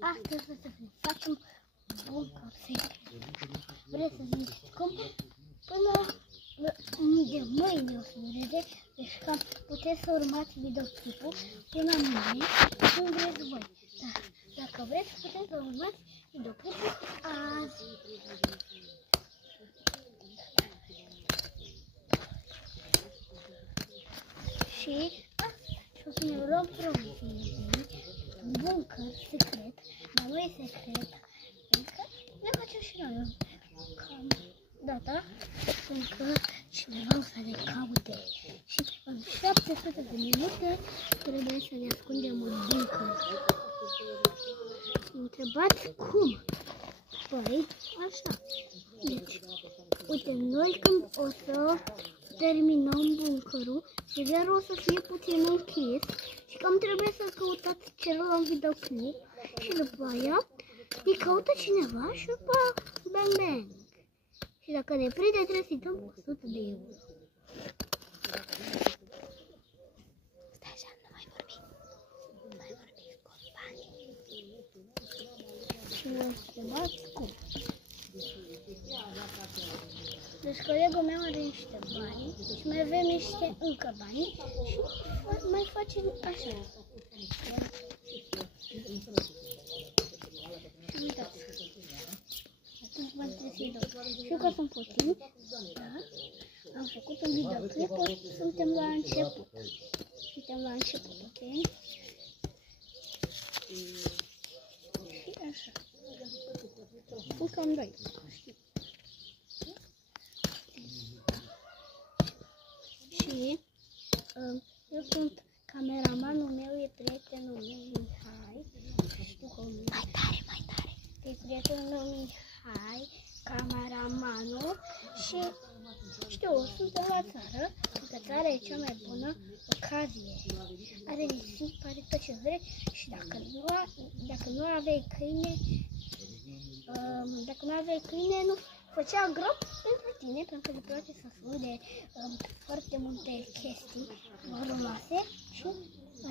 bani. Astăzi o să facem buncăr secret. Vreți să ziceți cum? Până de mâine o să vedem, deci cam puteți să urmați videoclipul până mâine când vreți voi. Dar dacă vreți, puteți să urmați videoclipul azi. Și o să ne luăm promisiunii, un buncăr secret, dar nu e secret, adică ne facem și noi cam data, pentru că cineva o să ne caute și în 700 de minute trebuie să ne ascundem în buncăr. Întrebați cum? Păi, așa. Deci, uite, noi când o să terminăm buncărul, serverul o să fie puțin închis și cam trebuie să căutați celălalt videoclip și după aia îi caută cineva și după bang bang. Și dacă ne prinde trebuie să-i dăm 100 de euro. Stai așa, nu mai vorbi. Nu mai vorbi, scot bani. Și vă întrebați cum. Deci colegul meu are niște bani și mai avem niște încă bani și mai facem așa. Și uitați. Atunci mă trebuie. Știu că sunt puțini, dar am făcut un videoclip, suntem la început. Suntem la început, ok? Și așa. Sunt cam doi, știu. Și eu sunt cameramanul meu, e prietenul meu Mihai. Știu că mai tare. E prietenul meu Mihai, cameramanul și știu, suntem la țară, că țara e cea mai bună ocazie. Are nisip, are tot ce vrei și dacă nu aveai câine, nu făcea grob pentru tine, pentru că îi place să funde foarte multe chestii valoroase și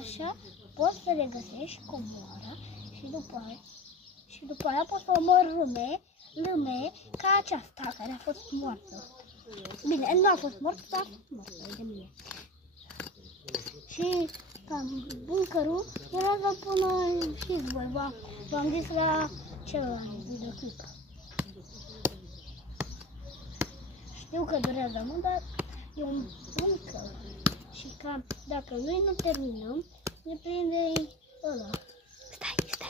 așa poți să le găsești cu moara și după aia poți să omori lume ca aceasta care a fost moartă. Bine, nu a fost moartă, dar a fost moartă de mine. Și cam buncărul durează până știți voi, v-am zis la celălalt videoclip. Știu că durează mult, dar e un buncăr. Și cam dacă noi nu terminăm, ne prinde ăla.